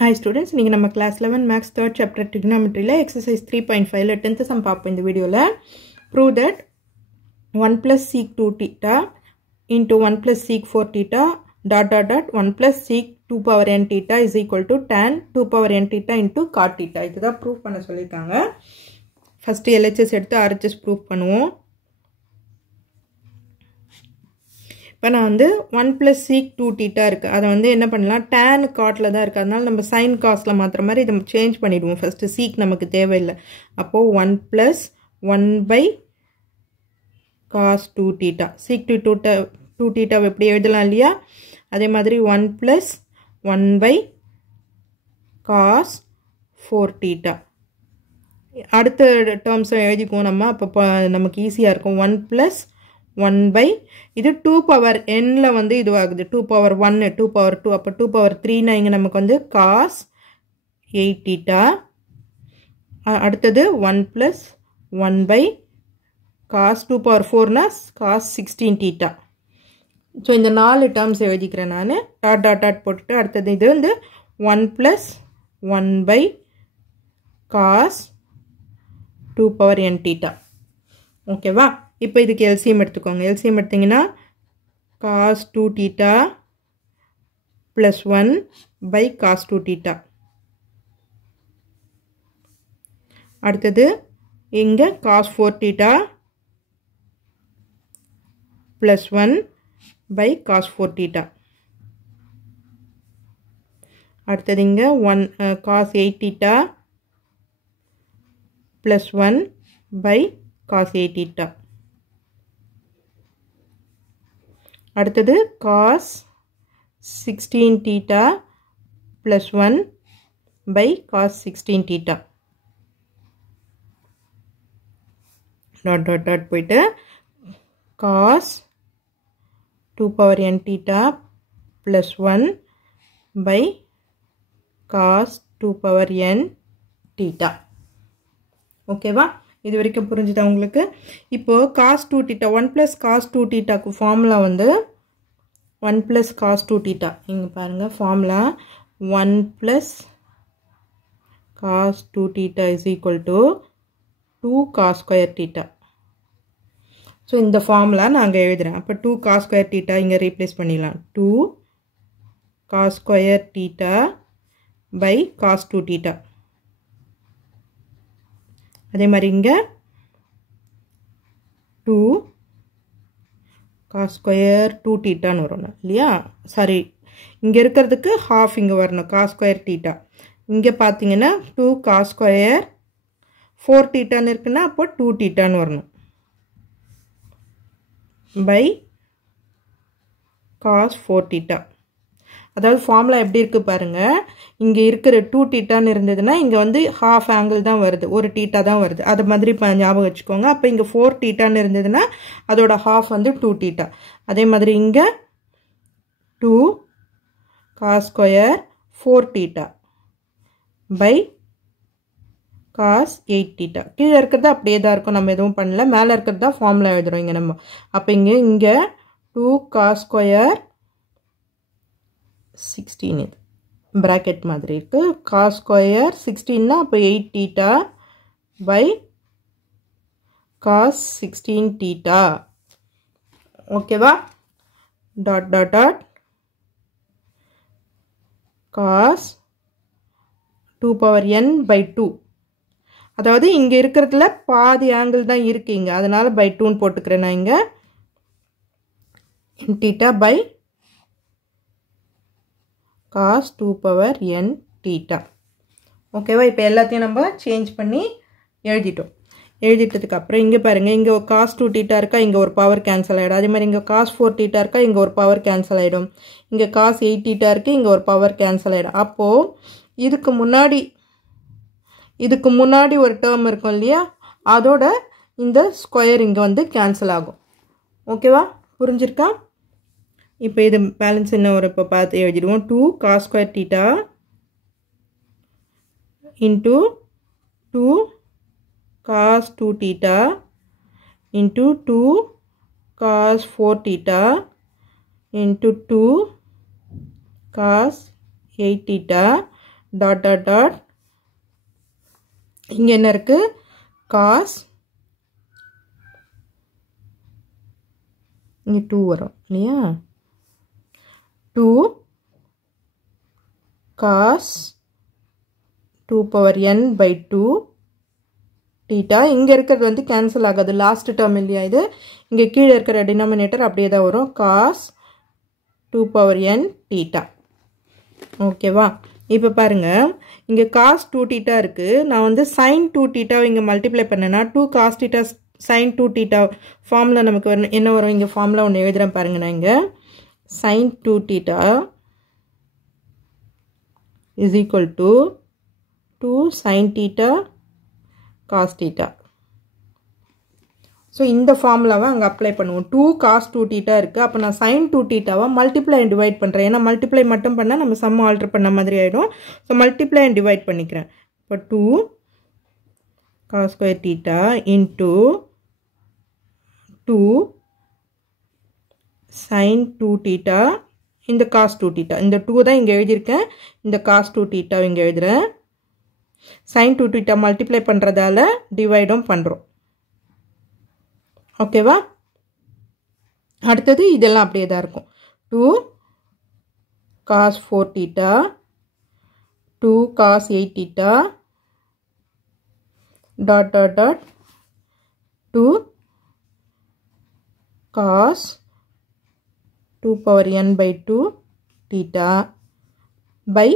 Hi students, இன்னைக்கு நம்ம class 11 maths 3rd chapter trigonometry ல exercise 3.5 ல 10th sum பார்ப்போம் இந்த வீடியோல. Prove that 1 plus sec 2 theta into 1 plus sec 4 theta dot 1 plus sec 2 power n theta is equal to tan 2 power n theta into cot theta. இதுதான் prove பண்ண சொல்லிருக்காங்க. First LHS எடுத்து RHS prove பண்ணுவோம். இப்போ நான் வந்து 1 plus sec 2 theta இருக்கு. அதை வந்து என்ன பண்ணலாம், tan cotல தான் இருக்கு. அதனால நம்ம sin cosல மாத்துற மாதிரி இதை சேஞ்ச் பண்ணிடுவோம். ஃபர்ஸ்ட் sec நமக்கு தேவையில்லை. அப்போ 1 plus 1 by cos 2 theta. sec 2 theta எப்படி எழுதலாம் இல்லையா? அதே மாதிரி 1 plus 1 by cos 4 theta. அடுத்த டேர்ம்ஸ் எழுதிக்குவோம் நம்ம. அப்போ நமக்கு ஈஸியாக இருக்கும். 1 plus 1 by இது 2 power nல வந்து இதுவாகுது. 2 power 1 2 power 2 அப்போ 2 power 3 னா இங்க நமக்கு வந்து cos 8 theta. அடுத்தது 1 plus 1 by cos 2 power 4 னா cos 16 theta. ஸோ இந்த 4 டேர்ம்ஸ் எழுதிக்கிறேன் நான். டாட் போட்டுட்டு அடுத்தது இது வந்து 1 plus 1 by cos 2 power n theta. ஓகேவா? இப்போ இதுக்கு LCM எடுத்துக்கோங்க. LCM எடுத்தீங்கன்னா cos 2 theta plus 1 by cos 2 theta. அடுத்தது இங்க cos 4 theta plus 1 by cos 4 theta. அடுத்தது இங்க cos 8 theta plus 1 by cos 8 theta. அடுத்தது cos 16 theta plus 1 by cos 16 theta. Dot போயிட்டு cos 2 power n theta plus 1 by cos 2 power n theta. ஓகேவா? இது வரைக்கும் புரிஞ்சுதா உங்களுக்கு? இப்போ cos 2 theta 1 plus cos 2 thetaக்கு formula வந்து 1 plus cos 2 theta. இங்க பாருங்க formula 1 plus cos 2 theta is equal to 2 cos square theta. So இந்த ஃபார்முலா நான் அங்கே எழுதுறேன். அப்போ 2 cos square theta இங்கே ரீப்ளேஸ் பண்ணிடலாம். 2 cos square theta by cos 2 theta. அதே மாதிரி இங்க 2 cos square 2 theta ன்னு வரணும் இல்லையா? சாரி, இங்க இருக்கிறதுக்கு half இங்க வரணும். cos square theta. இங்க பாத்தீங்கன்னா 2 cos square 4 theta ன்னு இருக்குன்னா அப்போ 2 theta ன்னு வரணும். by cos 4 theta. அதாவது ஃபார்முலா எப்படி இருக்கு பாருங்க. இங்க இருக்கிற 2 thetaன்னு இருந்ததுன்னா இங்க வந்து half angle தான் வருது, ஒரு theta தான் வருது. அது மாதிரி ஞாபகம் வச்சுக்கோங்க. அப்ப இங்க 4 thetaன்னு இருந்ததுன்னா அதோட half வந்து 2 theta. அதே மாதிரி இங்க 2 cos square 4 theta by cos 8 theta. கீழே இருக்கிறது அப்படியே தான் இருக்கும், நம்ம எதுவும் பண்ணல. மேல இருக்கிறது தான் ஃபார்முலா எழுதுறோம் இங்க நம்ம. அப்ப இங்க 2 cos square 16 இது bracket மாதிரி இருக்கு. cos square 16 னா அப்ப 8 theta by cos 16 theta. ஓகேவா? Dot cos 2 power n by 2. அதாவது இங்க இருக்கிறதுல பாதி ஆங்கிள் தான் இருக்கு இங்க, அதனால by 2 ன்னு போட்டுக்கிறேன் நான் இங்க. n theta by cos 2 power n theta. ஓகேவா? இப்போ எல்லாத்தையும் நம்ம சேஞ்ச் பண்ணி எழுதிட்டோம். எழுதிட்டதுக்கு அப்புறம் இங்க பாருங்க, இங்க cos 2 theta இருக்கா, இங்க ஒரு பவர் கேன்சல் ஆயிடும். அதே மாதிரி இங்க cos 4 theta இருக்கா, இங்க ஒரு பவர் கேன்சல் ஆயிடும். இங்க cos 8 theta இருக்கு, இங்க ஒரு பவர் கேன்சல் ஆயிடும். அப்போ இதுக்கு முன்னாடி ஒரு டேர்ம் இருக்கும் இல்லையா, அதோட இந்த ஸ்கொயர் இங்க வந்து கேன்சல் ஆகும். ஓகேவா? புரிஞ்சிருக்கா? இப்போ இது பேலன்ஸ் என்ன ஒரு இப்போ பார்த்து எழுதிடுவோம். 2 cos square theta into 2 cos 2 theta into 2 cos 4 theta into 2 cos 8 theta dot dot dot இங்கே என்ன இருக்குது காஸ் இங்கே 2 வரும் இல்லையா 2 cos 2 power n by 2 theta இங்கே இருக்கிறது வந்து கேன்சல் ஆகாது லாஸ்ட் டேர்ம் இல்லையா இது இங்கே கீழே இருக்கிற டினாமினேட்டர் அப்படியே தான் வரும் காஸ் 2 பவர் n தீட்டா ஓகேவா இப்போ பாருங்கள் இங்கே காஸ் 2 தீட்டா இருக்குது நான் வந்து சைன் 2 தீட்டாவை இங்கே மல்டிப்ளை பண்ணேன்னா 2 cos theta sine 2 theta formula நமக்கு என்ன வரும் இங்கே ஃபார்முலா ஒன்று எழுதுகிறேன் பாருங்கள் நான் இங்கே sine 2 theta is equal to 2 sine theta cos theta. So, இந்த ஃபார்முலாவை அங்கே அப்ளை பண்ணுவோம் 2 cos 2 theta இருக்குது அப்போ நான் sin 2 thetaவை மல்டிப்ளை அண்ட் டிவைட் பண்ணுறேன் ஏன்னா மல்டிப்ளை மட்டும் பண்ணால் நம்ம சம் ஆல்டர் பண்ண மாதிரி ஆகிடும் ஸோ மல்டிப்ளை அண்ட் டிவைட் பண்ணிக்கிறேன் இப்போ 2 cos square theta into 2 sin 2 theta இந்த cos 2 theta இந்த 2 தான் இங்கே எழுதியிருக்கேன் இந்த cos 2 theta இங்கே எழுதுகிறேன் sin 2 theta மல்டிப்ளை பண்ணுறதால டிவைடும் பண்ணுறோம் ஓகேவா அடுத்தது இதெல்லாம் அப்படியே தான் இருக்கும் 2 cos 4 theta 2 cos 8 theta dot dot dot 2 cos 2 power n by 2 theta by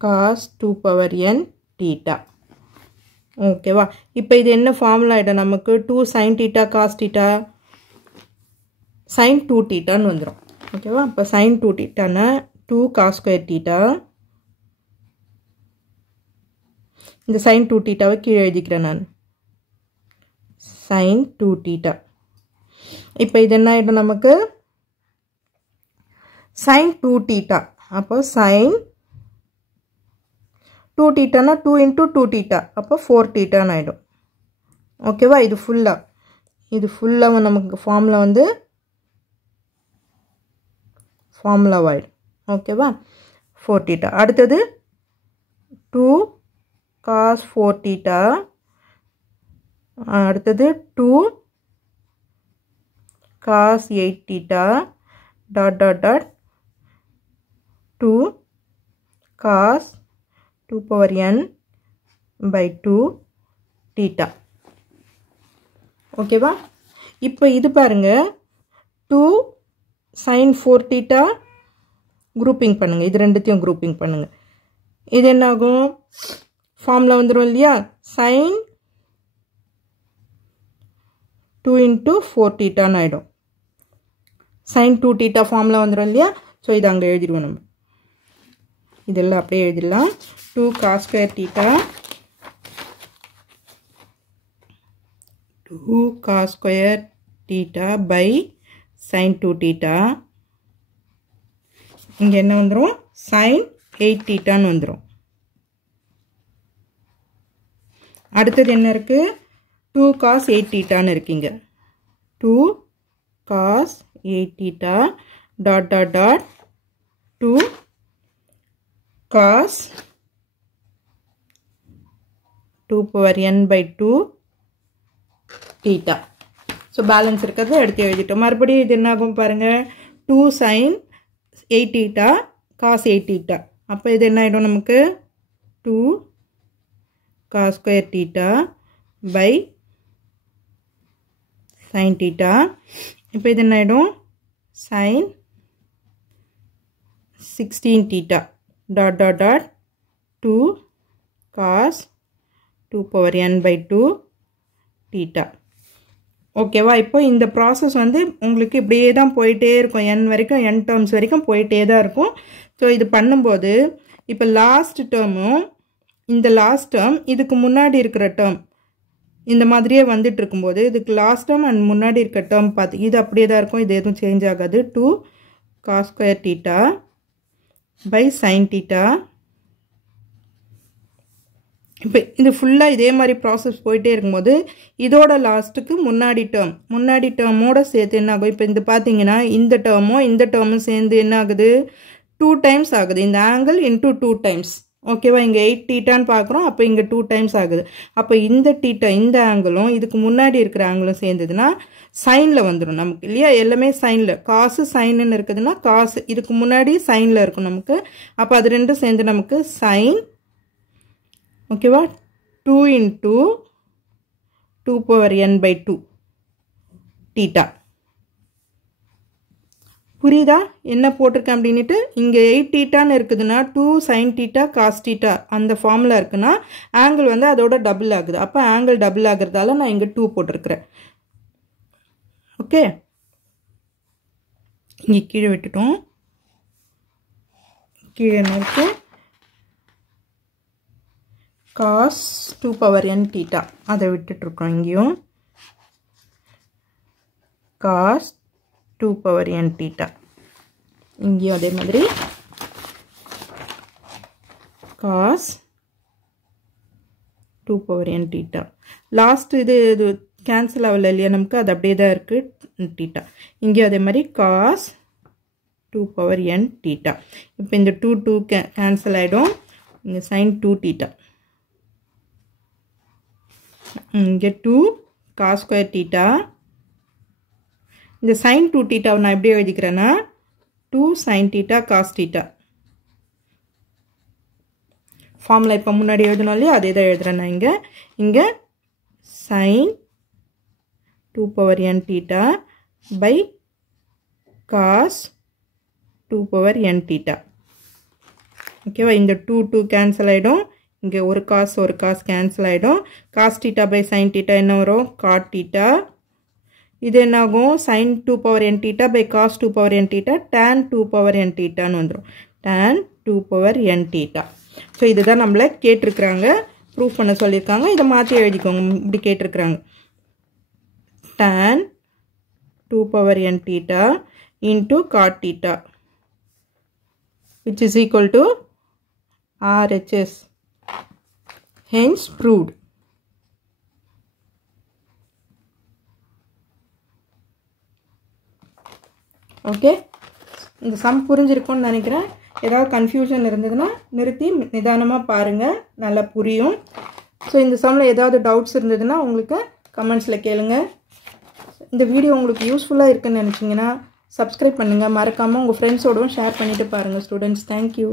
cos 2 power n theta ஓகேவா இப்போ இது என்ன ஃபார்முலா ஆகிடும் நமக்கு 2 sin theta cos theta sin 2 thetaன்னு வந்துடும் ஓகேவா இப்போ sin 2 thetaனா 2 cos square theta இந்த sin 2 thetaவை கீழே எழுதிக்கிறேன் நான் sin 2 theta இப்போ இது என்ன ஆகிடும் நமக்கு sin 2 theta அப்போ sin 2 theta na 2 into 2 theta அப்போ 4 theta ஆயிடும் ஓகேவா இது ஃபுல்லா நமக்கு ஃபார்முலா வந்து ஃபார்முலா ஆயிடும் ஓகேவா 4 theta அடுத்தது 2 cos 4 theta அடுத்தது 2 cos 8 theta dot dot dot 2 cos 2 power n by 2 theta ஓகேவா இப்போ இது பாருங்க 2 sin 4 theta grouping பண்ணுங்க இது ரெண்டுத்தையும் grouping பண்ணுங்க இது என்ன ஆகும் ஃபார்முலா வந்துரும் இல்லையா sin 2 into 4 theta ஆயிடும் sin 2 theta ஃபார்முலா வந்துரும் இல்லையா ஸோ இது அங்கே எழுதிடுவோம் நம்ம இதெல்லாம் அப்படியே எழுதிடலாம் 2 cos square theta 2 cos square theta by sin 2 theta இங்கே என்ன வந்துரும் sin 8 thetaன்னு வந்துரும் அடுத்தது என்ன இருக்கு 2 cos 8 thetaன்னு இருக்குங்க 2 cos 8 theta dot dot dot 2 cos 2 power n by 2 theta so balance இருக்கிறது எடுத்து எழுதிட்டோம் மறுபடியும் இது என்ன ஆகும் பாருங்க 2 sin 8 theta cos 8 theta அப்போ இது என்ன ஆயிடும் நமக்கு 2 cos square theta by sin theta இப்போ இது என்ன ஆயிடும் sin 16 theta dot dot dot 2 cos 2 power n by 2 theta ஓகேவா இப்போ இந்த ப்ராசஸ் வந்து உங்களுக்கு இப்படியே தான் போயிட்டே இருக்கும் n வரைக்கும் n டேர்ம்ஸ் வரைக்கும் போயிட்டே தான் இருக்கும் ஸோ இது பண்ணும்போது இப்போ லாஸ்ட் டேர்மும் இந்த லாஸ்ட் டேர்ம் இதுக்கு முன்னாடி இருக்கிற டேர்ம் இந்த மாதிரியே வந்துட்டு இருக்கும்போது இதுக்கு லாஸ்ட் டேர்ம் அண்ட் முன்னாடி இருக்க டேர்ம் பார்த்து இது அப்படியே தான் இருக்கும் இது எதுவும் சேஞ்ச் ஆகாது 2 cos square theta by sin theta இப்போ இது ஃபுல்லாக இதே மாதிரி ப்ராசஸ் போயிட்டே இருக்கும்போது இதோட லாஸ்ட்டுக்கு முன்னாடி டேர்மோட சேர்த்து என்ன ஆகும் இப்போ இந்த பார்த்தீங்கன்னா இந்த டேர்மும் சேர்ந்து என்ன ஆகுது 2 டைம்ஸ் ஆகுது இந்த ஆங்கிள் இன்டூ 2 டைம்ஸ் ஓகேவா இங்கே 8 தீட்டான்னு பார்க்குறோம் அப்போ இங்கே 2 டைம்ஸ் ஆகுது அப்போ இந்த தீட்டா இந்த ஆங்கிளும் இதுக்கு முன்னாடி இருக்கிற ஆங்கிளும் சேர்ந்ததுன்னா சைனில் வந்துடும் நமக்கு இல்லையா எல்லாமே சைனில் காசு சைனுன்னு இருக்குதுன்னா காசு இதுக்கு முன்னாடி சைனில் இருக்கும் நமக்கு அப்போ அது ரெண்டும் சேர்ந்து நமக்கு சைன் ஓகேவா 2 இன்டூ 2 பவர் n/2 தீட்டா புரியுதா என்ன போட்டிருக்கேன் அப்படின்ட்டு இங்கே 8 தீட்டான்னு இருக்குதுன்னா 2 sin தீட்டா காஸ் தீட்டா அந்த ஃபார்முலா இருக்குன்னா ஆங்கிள் வந்து அதோட டபுள் ஆகுது அப்போ ஆங்கிள் டபுள் ஆகுறதால நான் இங்கே 2 போட்டிருக்கிறேன் ஓகே இங்கே கீழே விட்டுட்டோம் கீழே என்ன இருக்கு காஸ் 2 பவர் n தீட்டா அதை விட்டுட்ருக்கோம் இங்கேயும் காஸ் 2 பவர் n தீட்டா இங்கேயும் அதே மாதிரி cos 2 power n theta last இது கேன்சல் ஆகல இல்லையா நமக்கு அது அப்படியே தான் இருக்குது தீட்டா இங்கேயும் அதே மாதிரி காஸ் 2 பவர் n தீட்டா இப்போ இந்த 2 கேன்சல் ஆகிடும் இங்கே சைன் 2 தீட்டா இங்கே 2 காஸ் ஸ்கொயர் தீட்டா இந்த sin 2 தீட்டாவை நான் எப்படி எழுதிக்கிறேன்னா 2 sin theta cos theta formula இப்போ முன்னாடி எழுதணும் இல்லையா அதே தான் எழுதுறேன் நான் இங்கே sin 2 power n theta by cos 2 power n theta ஓகேவா இந்த 2 கேன்சல் ஆகிடும் இங்கே ஒரு காஸ் கேன்சல் ஆகிடும் cos theta by sin theta என்ன வரும் காட் தீட்டா இது என்ன ஆகும் sin 2 power n theta by cos 2 power n theta tan 2 power n தீட்டான்னு வந்துடும் tan 2 power n theta so இதுதான் நம்மளை கேட்டிருக்கிறாங்க ப்ரூஃப் பண்ண சொல்லியிருக்காங்க இதை மாற்றி எழுதிக்கோங்க இப்படி கேட்டிருக்கிறாங்க tan 2 power n theta into cot theta which is equal to RHS hence proved okay இந்த சம் புரிஞ்சிருக்கும்னு நினைக்கிறேன் ஏதாவது கன்ஃபியூஷன் இருந்ததுன்னா நிறுத்தி நிதானமாக பாருங்கள் நல்லா புரியும் ஸோ இந்த சம்மில் ஏதாவது டவுட்ஸ் இருந்ததுன்னா உங்களுக்கு கமெண்ட்ஸில் கேளுங்க இந்த வீடியோ உங்களுக்கு யூஸ்ஃபுல்லாக இருக்குன்னு நினச்சிங்கன்னா சப்ஸ்கிரைப் பண்ணுங்கள் மறக்காமல் உங்கள் ஃப்ரெண்ட்ஸோடவும் ஷேர் பண்ணிவிட்டு பாருங்கள் ஸ்டூடெண்ட்ஸ் தேங்க்யூ